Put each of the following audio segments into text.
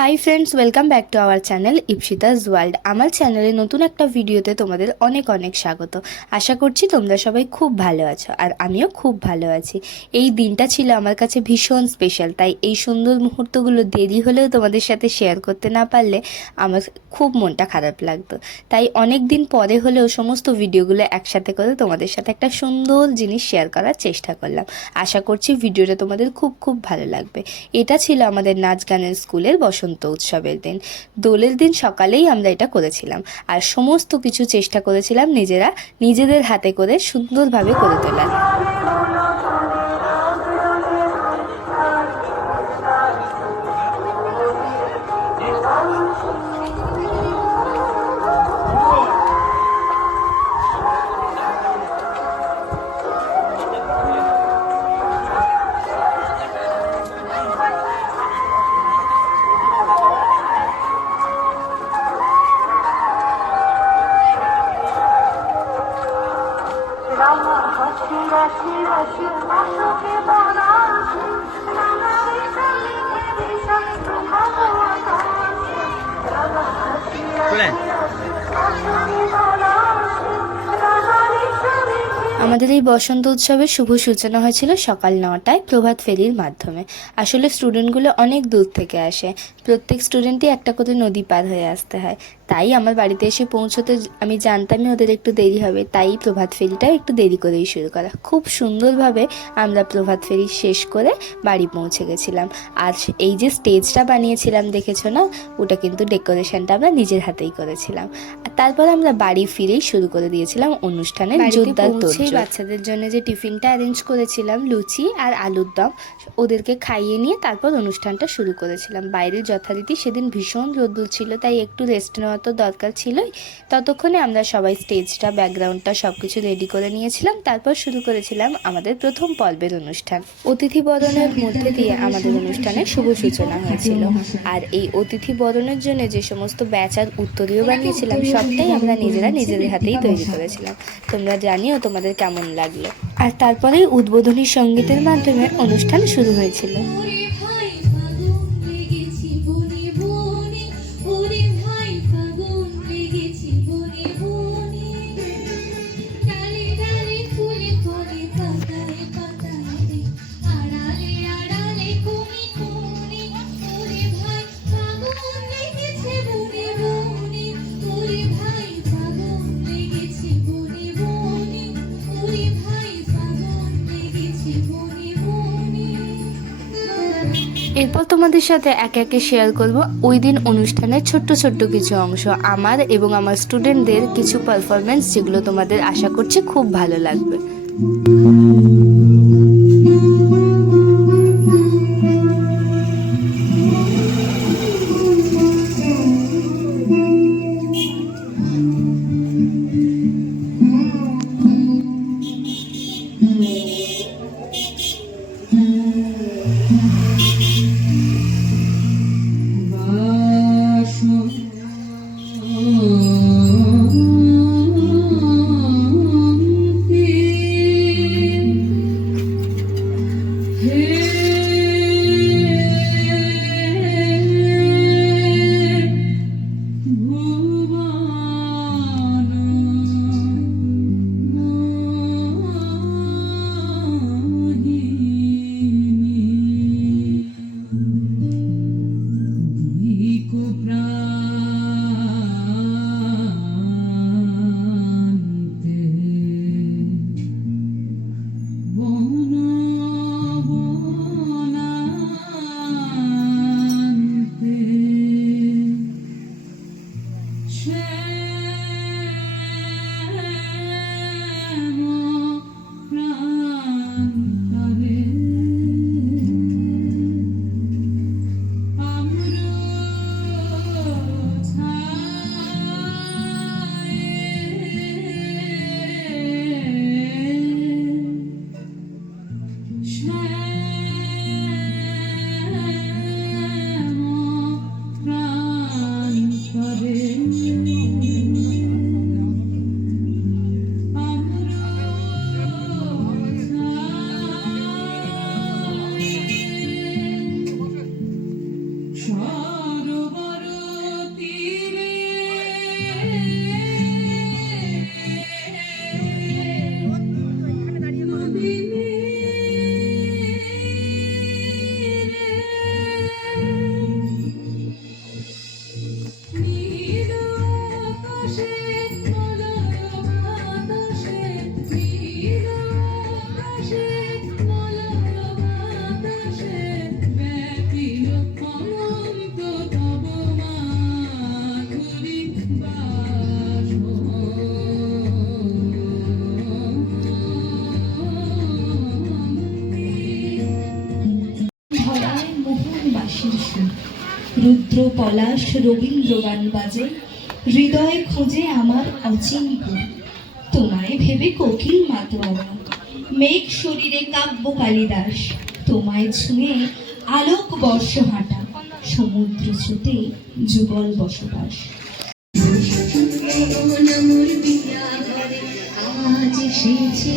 Hi friends welcome back to our channel Ipsita's world আমার চ্যানেলে নতুন একটা ভিডিওতে তোমাদের অনেক অনেক স্বাগত। আশা করছি তোমরা সবাই খুব ভালো আছো আর আমিও খুব ভালো আছি। এই দিনটা ছিল আমার কাছে ভীষণ স্পেশাল তাই এই সুন্দর মুহূর্তগুলো দেরি হলেও তোমাদের সাথে শেয়ার করতে না পারলে আমার খুব মনটা খারাপ লাগতো। তাই অনেক দিন পরে হলেও সমস্ত ভিডিওগুলো একসাথে করে তোমাদের সাথে একটা সুন্দর জিনিস শেয়ার করার চেষ্টা করলাম। আশা করছি ভিডিওটা তোমাদের খুব খুব ভালো লাগবে। এটা ছিল আমাদের নাচ গানের স্কুলের বসন্ত উৎসবের দিন। দোলের দিন সকালেই আমরা এটা করেছিলাম। আর সমস্ত কিছু চেষ্টা করেছিলাম নিজেরা নিজেদের হাতে করে সুন্দরভাবে করে তোলার। আমাদের এই বসন্ত উৎসবের শুভ সূচনা হয়েছিল সকাল নটায় প্রভাত ফেরির মাধ্যমে। আসলে স্টুডেন্টগুলো অনেক দূর থেকে আসে। প্রত্যেক স্টুডেন্টই একটা করে নদী পার হয়ে আসতে হয়। তাই আমার বাড়িতে এসে পৌঁছতে আমি জানতামই ওদের একটু দেরি হবে তাই প্রভাত ফেরিটাও একটু দেরি করেই শুরু করা। খুব সুন্দরভাবে আমরা প্রভাত ফেরি শেষ করে বাড়ি পৌঁছে গেছিলাম। আর এই যে স্টেজটা বানিয়েছিলাম দেখেছ না? ওটা কিন্তু ডেকোরেশনটা আমরা নিজের হাতেই করেছিলাম। আর তারপর আমরা বাড়ি ফিরেই শুরু করে দিয়েছিলাম অনুষ্ঠানের জোরদার তোড়জোড়। বাচ্চাদের জন্য যে টিফিনটা অ্যারেঞ্জ করেছিলাম লুচি আর আলুর দম ওদেরকে খাইয়ে নিয়ে তারপর অনুষ্ঠানটা শুরু করেছিলাম। বাইরে যথারীতি সেদিন ভীষণ রোদ্দুর ছিল, তাই একটু রেস্ট নেওয়া তো দরকার ছিলই। ততক্ষণে আমরা সবাই স্টেজটা ব্যাকগ্রাউন্ডটা সব কিছু রেডি করে নিয়েছিলাম, তারপর শুরু করেছিলাম আমাদের প্রথম পর্বের অনুষ্ঠান। অতিথি বরণের মধ্যে দিয়ে আমাদের অনুষ্ঠানের শুভ সূচনা হয়েছিল। আর এই অতিথি বরণের জন্য যে সমস্ত ব্যাচার উত্তরীয় বানিয়েছিলাম, সবটাই আমরা নিজেরা নিজেদের হাতেই তৈরি করেছিলাম। তোমরা জানিও তোমাদের কেমন লাগল। আর তারপরেই উদ্বোধনী সঙ্গীতের মাধ্যমে অনুষ্ঠান শুরু হয়েছিল। এরপর তোমাদের সাথে একে একে শেয়ার করব ওই দিন অনুষ্ঠানের ছোট্ট ছোট্ট কিছু অংশ। আমার এবং আমার স্টুডেন্টদের কিছু পারফরমেন্স যেগুলো তোমাদের আশা করছি খুব ভালো লাগবে। Krishna. রুদ্র পলাশ রবীন্দ্র গান বাজে, হৃদয় খোঁজে আমার অচিন তোমায় ভেবে কোকিল মাতোয়ারা মেঘ শরীরে কাব্য কালিদাস, তোমায় ছুঁয়ে আলোক বর্ষ হাঁটা, সমুদ্র স্রোতে যুগল বসবাস। আজ সেছে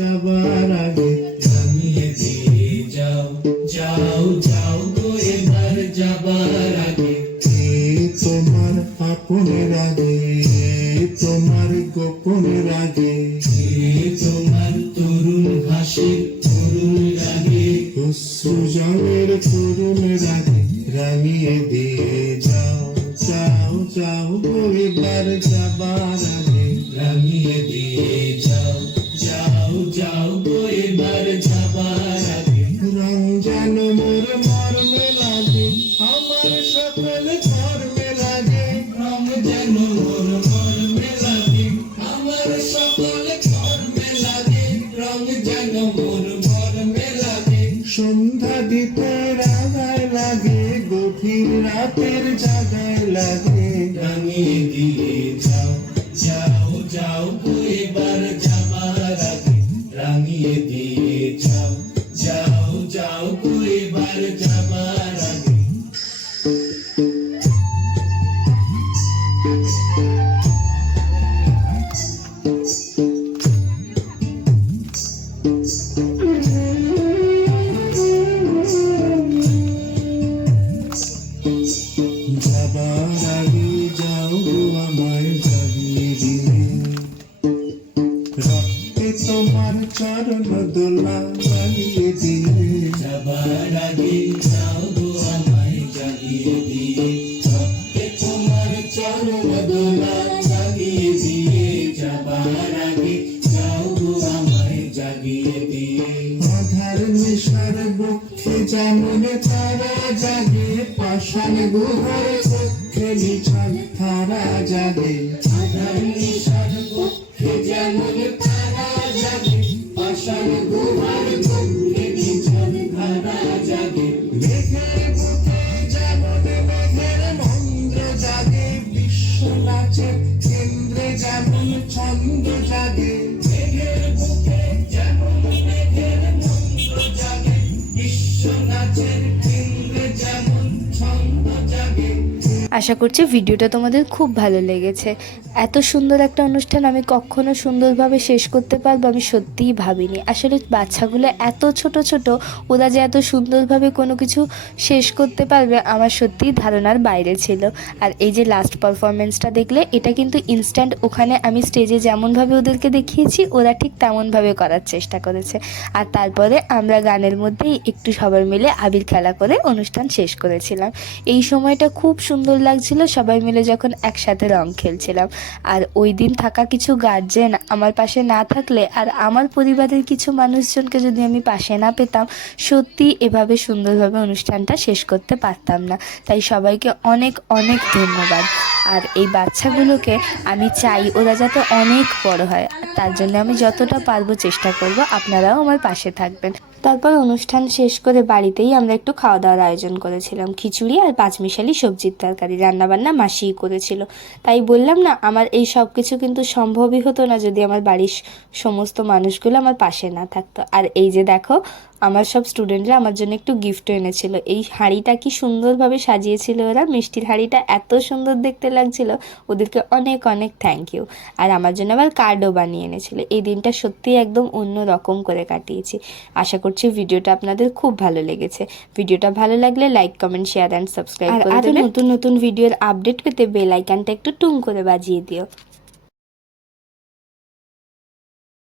যাবার আগে রাঙিয়ে দিয়ে যাও যাও যাও তো এবার যাবার আগে। তোমার আপনের আগে, এ তোমার গোপনের আগে। যাবার গুহার পক্ষে নিছান তারা জাগে আধার তারা তারা মেঘের বুকে যেমন জাগে বিশ্ব নাচে কেন্দ্রে যেমন ছন্দ আশা করছি ভিডিওটা তোমাদের খুব ভালো লেগেছে। এত সুন্দর একটা অনুষ্ঠান আমি কখনো সুন্দরভাবে শেষ করতে পারব আমি সত্যিই ভাবিনি। আসলে বাচ্চাগুলো এত ছোট ছোট, ওরা যে এত সুন্দরভাবে কোনো কিছু শেষ করতে পারবে আমার সত্যিই ধারণার বাইরে ছিল। আর এই যে লাস্ট পারফরমেন্সটা দেখলে, এটা কিন্তু ইনস্ট্যান্ট ওখানে আমি স্টেজে যেমনভাবে ওদেরকে দেখিয়েছি, ওরা ঠিক তেমনভাবে করার চেষ্টা করেছে। আর তারপরে আমরা গানের মধ্যেই একটু সবাই মিলে আবির খেলা করে অনুষ্ঠান শেষ করেছিলাম। এই সময়টা খুব সুন্দর লাগছিল, সবাই মিলে যখন একসাথে রং খেলছিলাম। আর ওই দিন থাকা কিছু গার্জেন আমার পাশে না থাকলে আর আমার পরিবারের কিছু মানুষজনকে যদি আমি পাশে না পেতাম, সত্যি এভাবে সুন্দরভাবে অনুষ্ঠানটা শেষ করতে পারতাম না। তাই সবাইকে অনেক অনেক ধন্যবাদ। আর এই বাচ্চাগুলোকে আমি চাই ওরা যাতে অনেক বড় হয়। তার জন্য আমি যতটা পারব চেষ্টা করব, আপনারাও আমার পাশে থাকবেন। তারপর অনুষ্ঠান শেষ করে বাড়িতেই আমরা একটু খাওয়া দাওয়ার আয়োজন করেছিলাম। খিচুড়ি আর পাঁচমিশালি সবজির তরকারি রান্নাবান্না মাসিই করেছিল। তাই বললাম না, আমার এই সব কিছু কিন্তু সম্ভবই হতো না যদি আমার বাড়ির সমস্ত মানুষগুলো আমার পাশে না থাকতো। আর এই যে দেখো আমার সব স্টুডেন্টরা আমার জন্য একটু গিফটও এনেছিল। এই হাঁড়িটা কি সুন্দরভাবে সাজিয়েছিল ওরা? মিষ্টির হাঁড়িটা এত সুন্দর দেখতে লাগছিল। ওদেরকে অনেক অনেক থ্যাংক ইউ আর আমার জন্য আবার কার্ডও বানিয়ে এনেছিল। এই দিনটা সত্যিই একদম অন্য রকম করে কাটিয়েছি। আশা করছি ভিডিওটা আপনাদের খুব ভালো লেগেছে। ভিডিওটা ভালো লাগলে like comment share and subscribe করে নতুন নতুন ভিডিওর আপডেট পেতে বেল আইকনটা একটু টুং করে বাজিয়ে দিও।